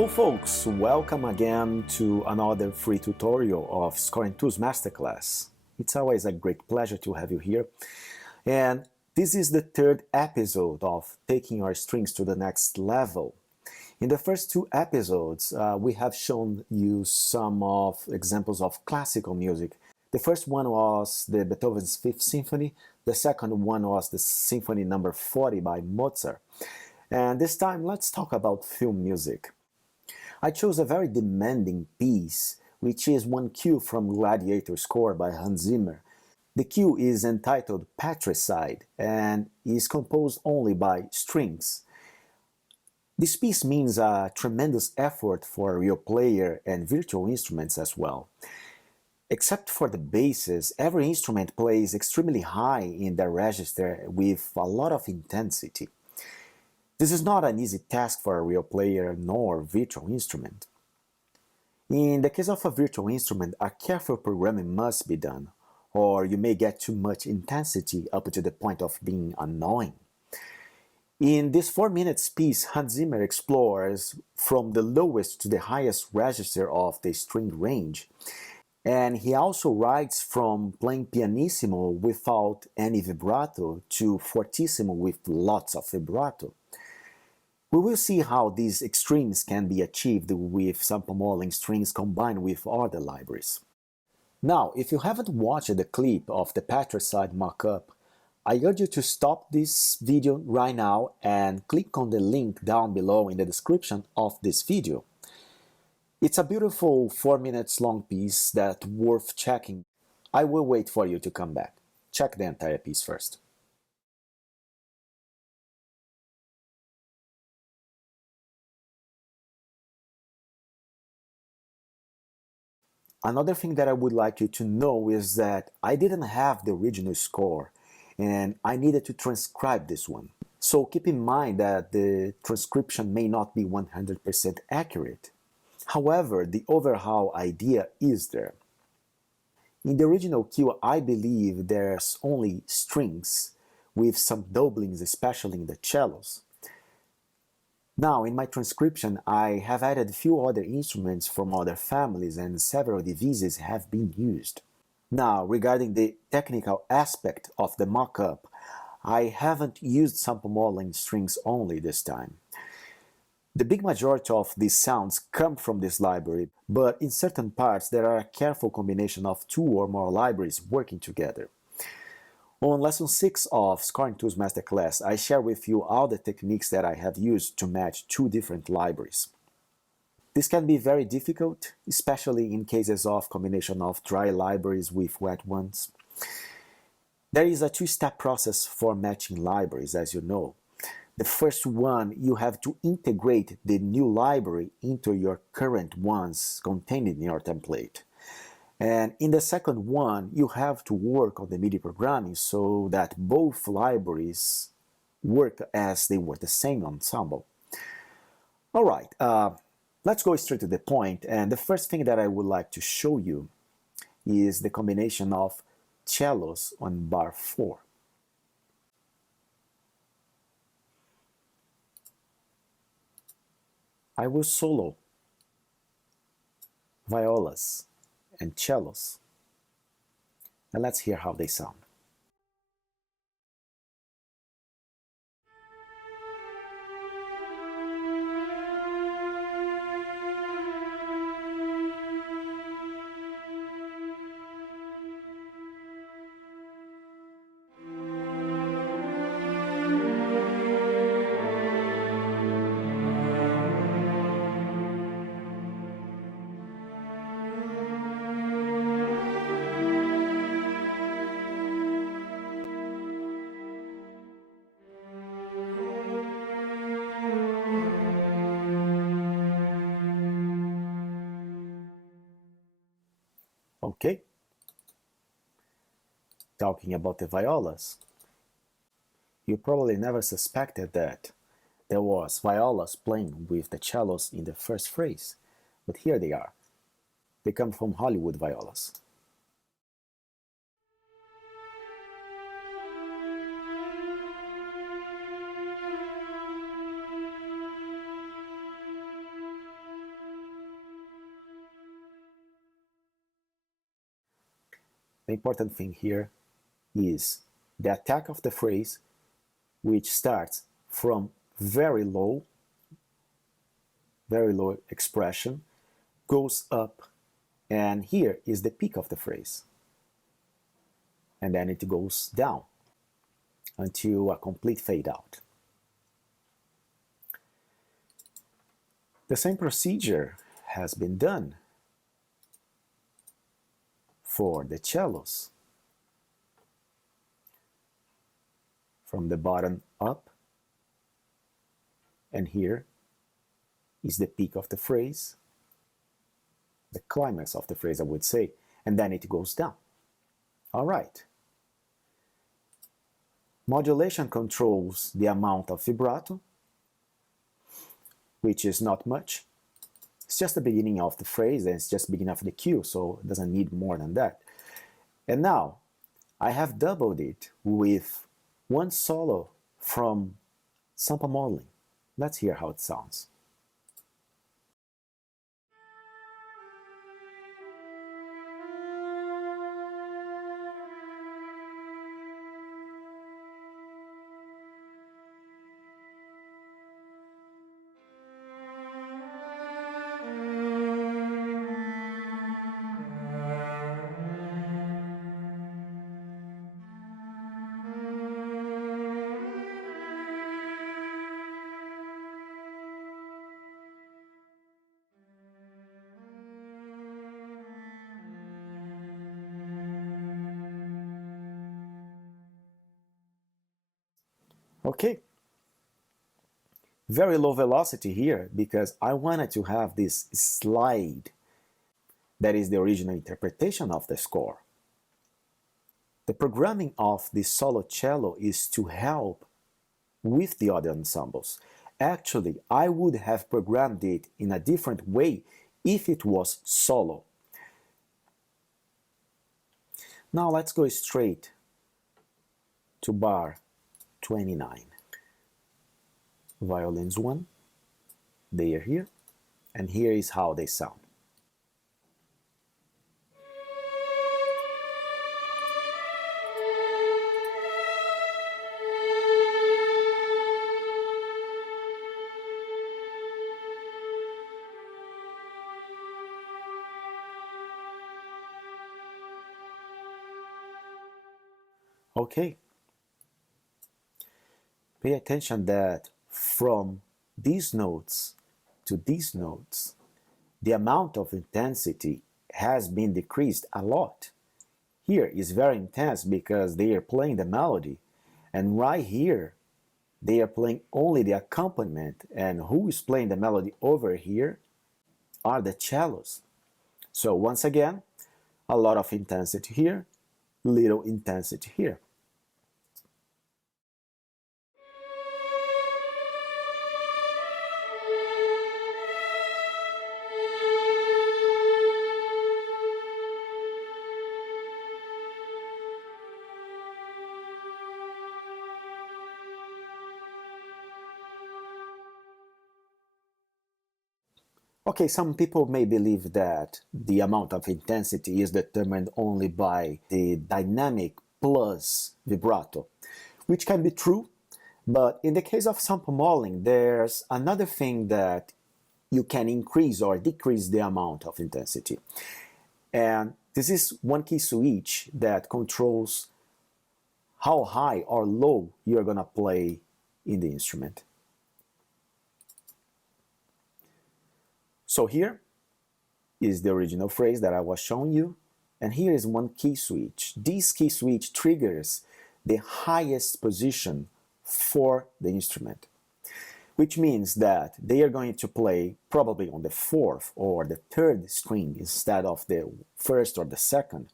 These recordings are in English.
Hello folks, welcome again to another free tutorial of Scoring Tools Masterclass. It's always a great pleasure to have you here. And this is the third episode of taking our strings to the next level. In the first two episodes, we have shown you some of examples of classical music. The first one was the Beethoven's Fifth Symphony. The second one was the Symphony number 40 by Mozart. And this time, let's talk about film music. I chose a very demanding piece, which is one cue from Gladiator score by Hans Zimmer. The cue is entitled Patricide and is composed only by strings. This piece means a tremendous effort for a real player and virtual instruments as well. Except for the basses, every instrument plays extremely high in their register with a lot of intensity. This is not an easy task for a real player nor virtual instrument. In the case of a virtual instrument, a careful programming must be done, or you may get too much intensity up to the point of being annoying. In this 4-minute piece, Hans Zimmer explores from the lowest to the highest register of the string range, and he also writes from playing pianissimo without any vibrato to fortissimo with lots of vibrato. We will see how these extremes can be achieved with sample modeling strings combined with other libraries. Now, if you haven't watched the clip of the Patricide mockup, I urge you to stop this video right now and click on the link down below in the description of this video. It's a beautiful 4 minutes long piece that's worth checking. I will wait for you to come back. Check the entire piece first. Another thing that I would like you to know is that I didn't have the original score and I needed to transcribe this one. So keep in mind that the transcription may not be 100% accurate. However, the overall idea is there. In the original cue, I believe there's only strings with some doublings, especially in the cellos. Now, in my transcription, I have added a few other instruments from other families and several divises have been used. Now, regarding the technical aspect of the mockup, I haven't used sample modeling strings only this time. The big majority of these sounds come from this library, but in certain parts there are a careful combination of 2 or more libraries working together. On Lesson 6 of Scoring Tools Masterclass, I share with you all the techniques that I have used to match 2 different libraries. This can be very difficult, especially in cases of combination of dry libraries with wet ones. There is a 2-step process for matching libraries, as you know. The first one, you have to integrate the new library into your current ones contained in your template. And in the second one, you have to work on the MIDI programming so that both libraries work as they were the same ensemble. All right, let's go straight to the point. And the first thing that I would like to show you is the combination of cellos on bar 4. I will solo violas and cellos, and let's hear how they sound. Okay, talking about the violas, you probably never suspected that there was violas playing with the cellos in the first phrase, but here they are. They come from Hollywood violas. the important thing here is the attack of the phrase, which starts from very low expression, goes up, and here is the peak of the phrase. And then it goes down until a complete fade out. The same procedure has been done for the cellos. From the bottom up, and here is the peak of the phrase, the climax of the phrase, I would say, and then it goes down. All right. Modulation controls the amount of vibrato, which is not much. It's just the beginning of the phrase, and it's just the beginning of the cue, so it doesn't need more than that. And now, I have doubled it with one solo from sample modeling. Let's hear how it sounds. Okay, very low velocity here because I wanted to have this slide that is the original interpretation of the score. The programming of the solo cello is to help with the other ensembles. Actually, I would have programmed it in a different way if it was solo. Now let's go straight to bar 29. Violins 1, they are here, and here is how they sound. Okay. Pay attention that from these notes to these notes, the amount of intensity has been decreased a lot. Here is very intense because they are playing the melody, and right here they are playing only the accompaniment, and who is playing the melody over here are the cellos. So once again, a lot of intensity here, little intensity here. Okay, some people may believe that the amount of intensity is determined only by the dynamic plus vibrato, which can be true, but in the case of sample modeling, there's another thing that you can increase or decrease the amount of intensity. And this is one key switch that controls how high or low you're gonna play in the instrument. So here is the original phrase that I was showing you, and here is one key switch. This key switch triggers the highest position for the instrument, which means that they are going to play probably on the fourth or the third string instead of the first or the second.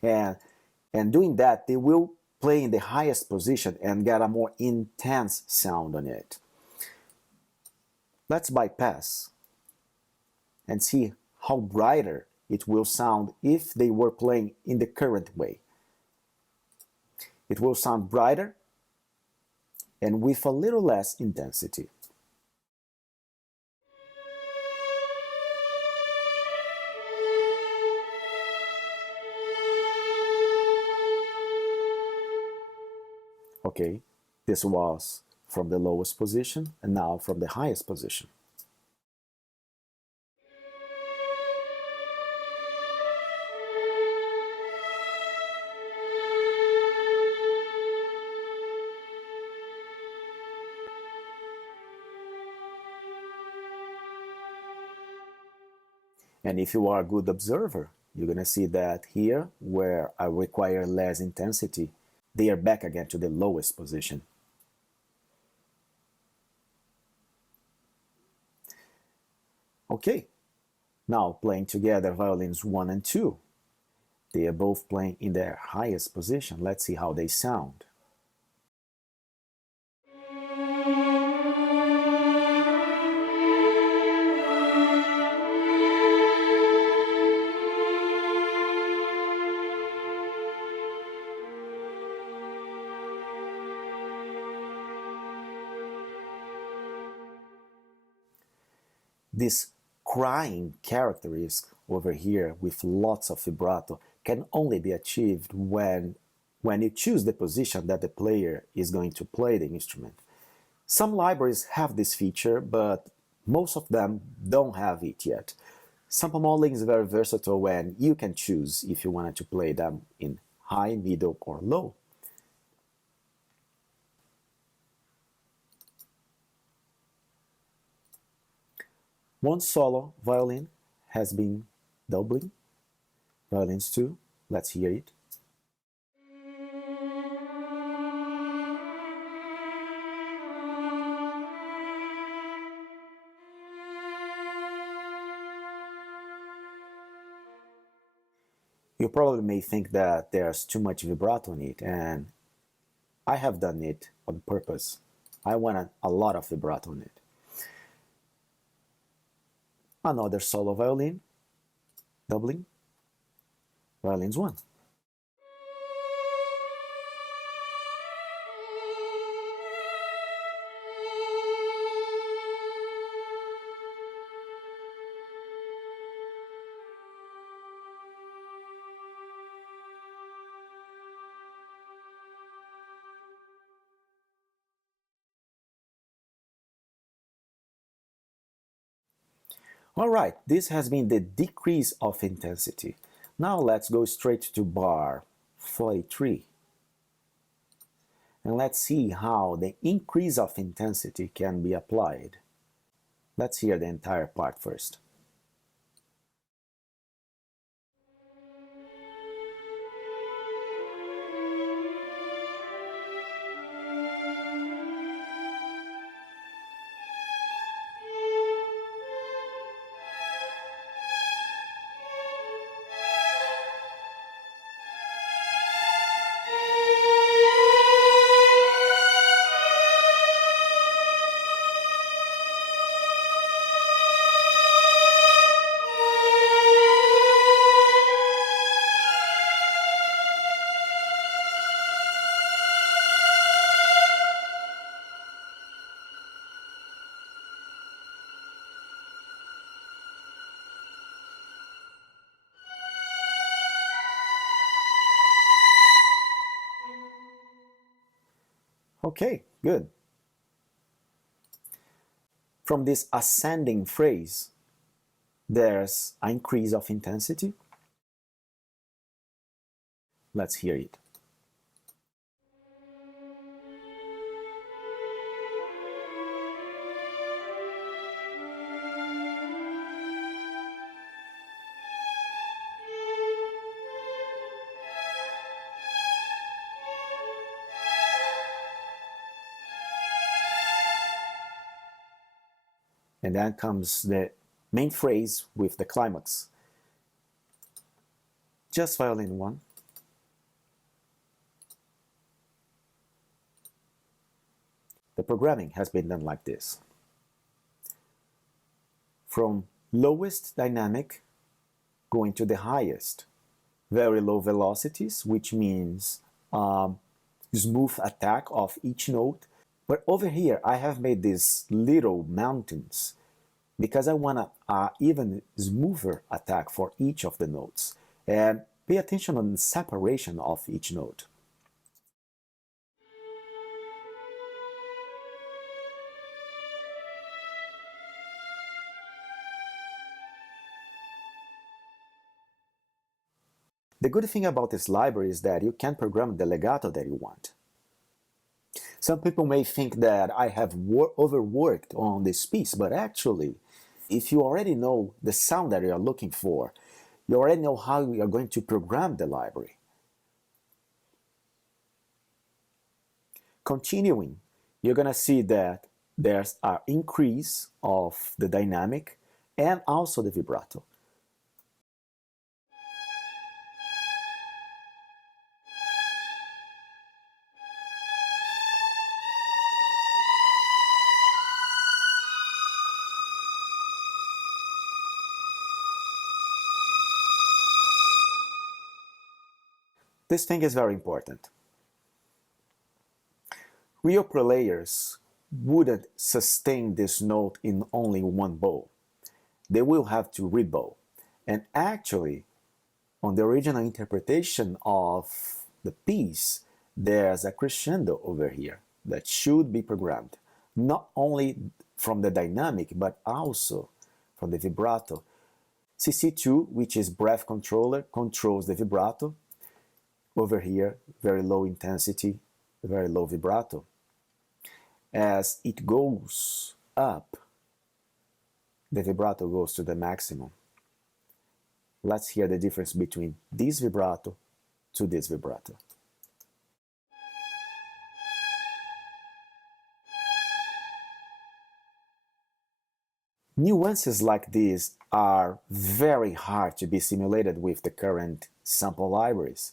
And doing that, they will play in the highest position and get a more intense sound on it. Let's bypass and see how brighter it will sound if they were playing in the current way. It will sound brighter and with a little less intensity. Okay, this was from the lowest position and now from the highest position. And if you are a good observer, you're going to see that here, where I require less intensity, they are back again to the lowest position. Okay, now playing together violins 1 and 2. They are both playing in their highest position. Let's see how they sound. This crying characteristic over here with lots of vibrato can only be achieved when you choose the position that the player is going to play the instrument. Some libraries have this feature, but most of them don't have it yet. Sample modeling is very versatile when you can choose if you wanted to play them in high, middle, or low. One solo violin has been doubling. Violins 2, let's hear it. You probably may think that there's too much vibrato in it, and I have done it on purpose. I wanted a lot of vibrato in it. Another solo violin, doubling, violins 1. Alright, this has been the decrease of intensity. Now let's go straight to bar 43. And let's see how the increase of intensity can be applied. Let's hear the entire part first. Okay, good. From this ascending phrase, there's an increase of intensity. Let's hear it. And then comes the main phrase with the climax. Just violin 1. The programming has been done like this. From lowest dynamic going to the highest. Very low velocities, which means smooth attack of each note. But over here, I have made these little mountains because I want an even smoother attack for each of the notes. And pay attention on the separation of each note. The good thing about this library is that you can program the legato that you want. Some people may think that I have overworked on this piece, but actually, if you already know the sound that you are looking for, you already know how you are going to program the library. Continuing, you're going to see that there's an increase of the dynamic and also the vibrato. This thing is very important. Real players wouldn't sustain this note in only one bow. They will have to rebow. And actually, on the original interpretation of the piece, there's a crescendo over here that should be programmed, not only from the dynamic, but also from the vibrato. CC2, which is breath controller, controls the vibrato. Over here, very low intensity, very low vibrato. As it goes up, the vibrato goes to the maximum. Let's hear the difference between this vibrato to this vibrato. Nuances like these are very hard to be simulated with the current sample libraries.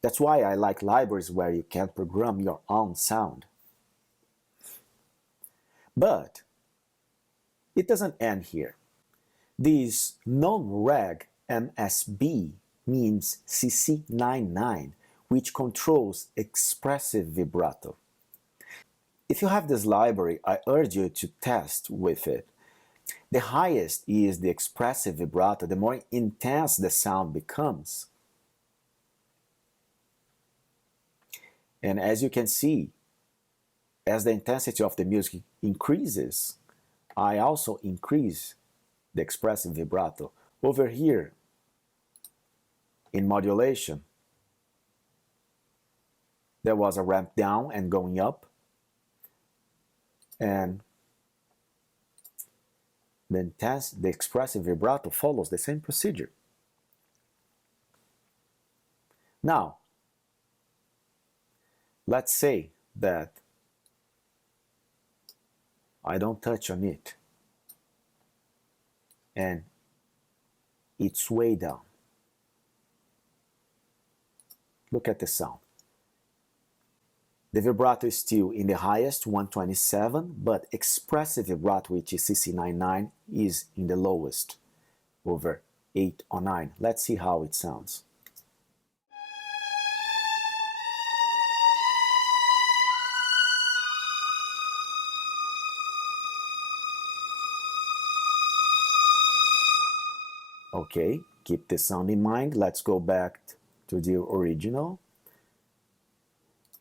That's why I like libraries where you can program your own sound. But it doesn't end here. This non-reg MSB means CC99, which controls expressive vibrato. If you have this library, I urge you to test with it. The highest is the expressive vibrato, the more intense the sound becomes. And as you can see, as the intensity of the music increases, I also increase the expressive vibrato. Over here, in modulation, there was a ramp down and going up, and the expressive vibrato follows the same procedure. Now, let's say that I don't touch on it, and it's way down. Look at the sound. The vibrato is still in the highest, 127, but expressive vibrato, which is CC99, is in the lowest, over 8 or 9. Let's see how it sounds. Okay, keep the sound in mind. Let's go back to the original.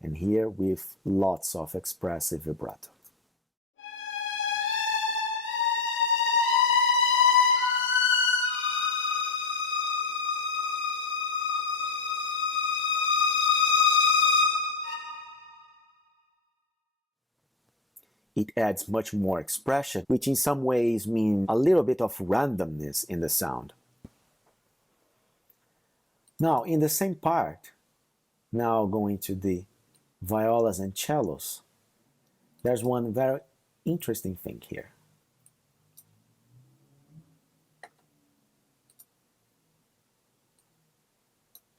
And here with lots of expressive vibrato. It adds much more expression, which in some ways means a little bit of randomness in the sound. Now, in the same part, now going to the violas and cellos, there's one very interesting thing here.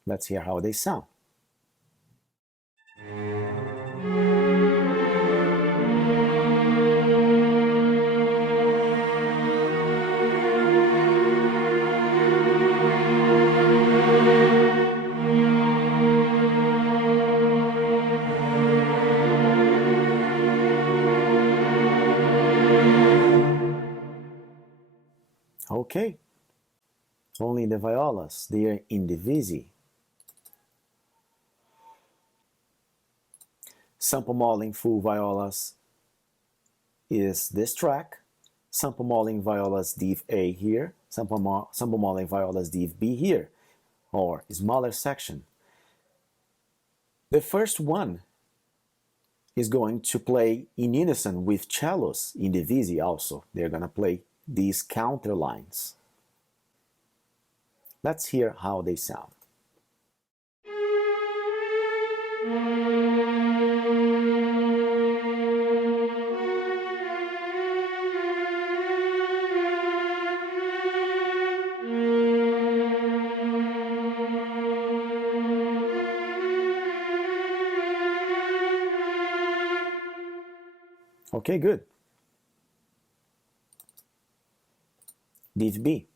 Let's hear how they sound. Okay, only the violas, they are in divisi. Sample modeling full violas is this track. Sample modeling violas div A here. Sample modeling violas div B here. or smaller section. The first one is going to play in unison with cellos in divisi also. They're going to play these counter lines. Let's hear how they sound. Okay, good. Div B.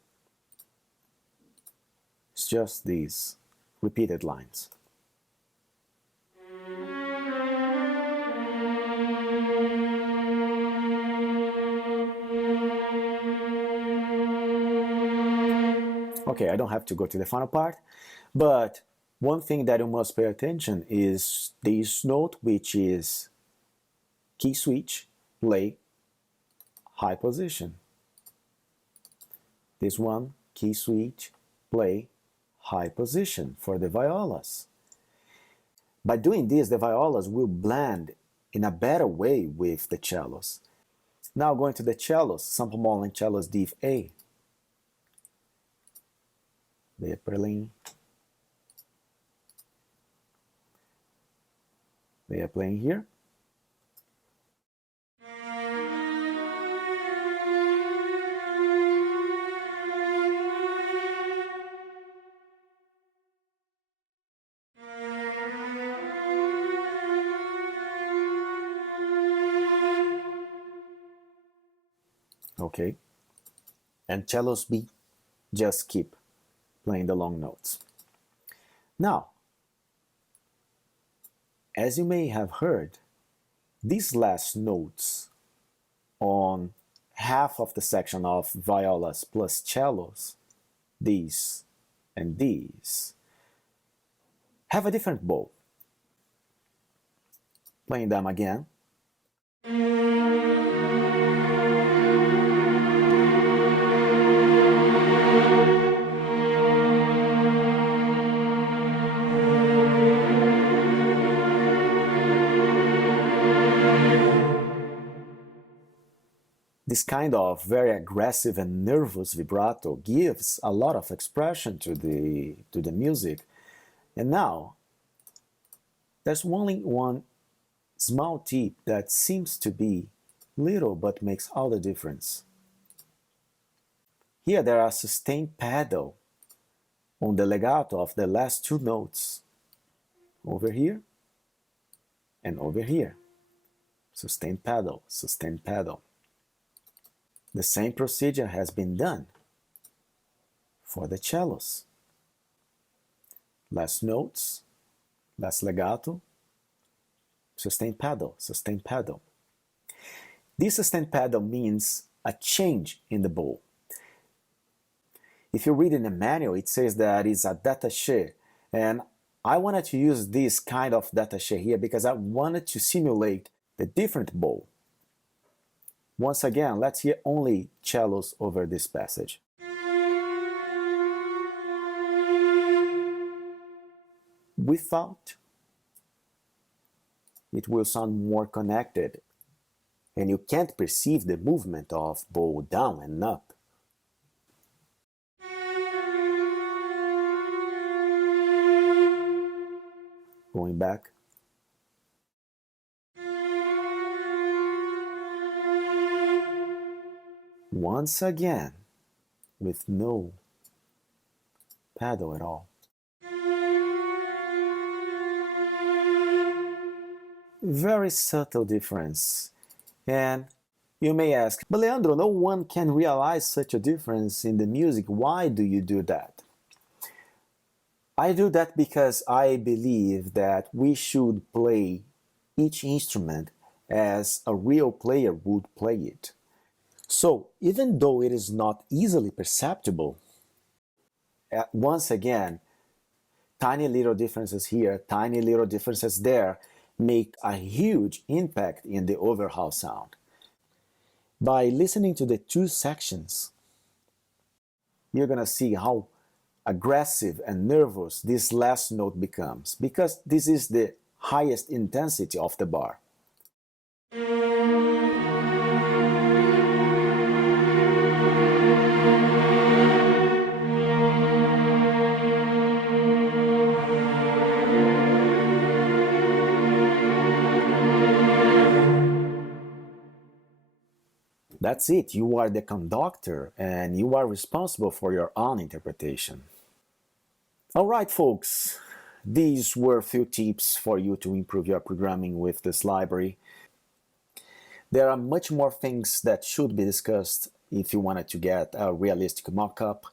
It's just these repeated lines. Okay, I don't have to go to the final part, but one thing that you must pay attention is this note, which is key switch, play, high position. This one, key switch, play, high position for the violas. By doing this, the violas will blend in a better way with the cellos. Now going to the cellos, sample modeling cellos div A. They are playing. They are playing here. Okay, and cellos B just keep playing the long notes. Now, as you may have heard, these last notes on half of the section of violas plus cellos, these and these, have a different bow. Playing them again. This kind of very aggressive and nervous vibrato gives a lot of expression to the music. And now, there's only one small tip that seems to be little but makes all the difference. Here there are sustained pedal on the legato of the last two notes. Over here and over here. Sustained pedal, sustained pedal. The same procedure has been done for the cellos. Last notes, last legato, sustained pedal, sustained pedal. This sustained pedal means a change in the bow. If you read in the manual, it says that it's a détaché, and I wanted to use this kind of détaché here because I wanted to simulate the different bow. Once again, let's hear only cellos over this passage. Without, it will sound more connected, and you can't perceive the movement of bow down and up. Going back. Once again, with no pedal at all. Very subtle difference. And you may ask, but Leandro, no one can realize such a difference in the music. Why do you do that? I do that because I believe that we should play each instrument as a real player would play it. So, even though it is not easily perceptible, once again, tiny little differences here, tiny little differences there make a huge impact in the overall sound. By listening to the two sections, you're gonna see how aggressive and nervous this last note becomes, because this is the highest intensity of the bar. That's it, you are the conductor and you are responsible for your own interpretation. Alright folks, these were a few tips for you to improve your programming with this library. There are much more things that should be discussed if you wanted to get a realistic mockup,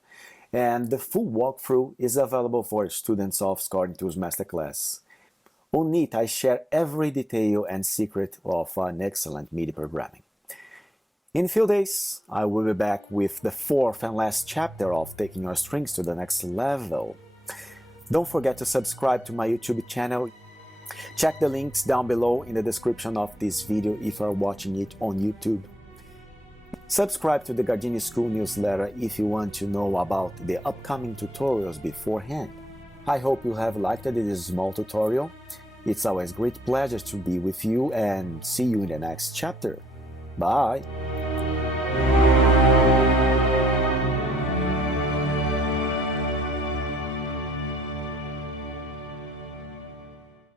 and the full walkthrough is available for students of Scoring Tools Masterclass. On it, I share every detail and secret of an excellent MIDI programming. In a few days, I will be back with the fourth and last chapter of taking your strings to the next level. Don't forget to subscribe to my YouTube channel. Check the links down below in the description of this video if you are watching it on YouTube. Subscribe to the Gardini School newsletter if you want to know about the upcoming tutorials beforehand. I hope you have liked this small tutorial. It's always a great pleasure to be with you, and see you in the next chapter. Bye!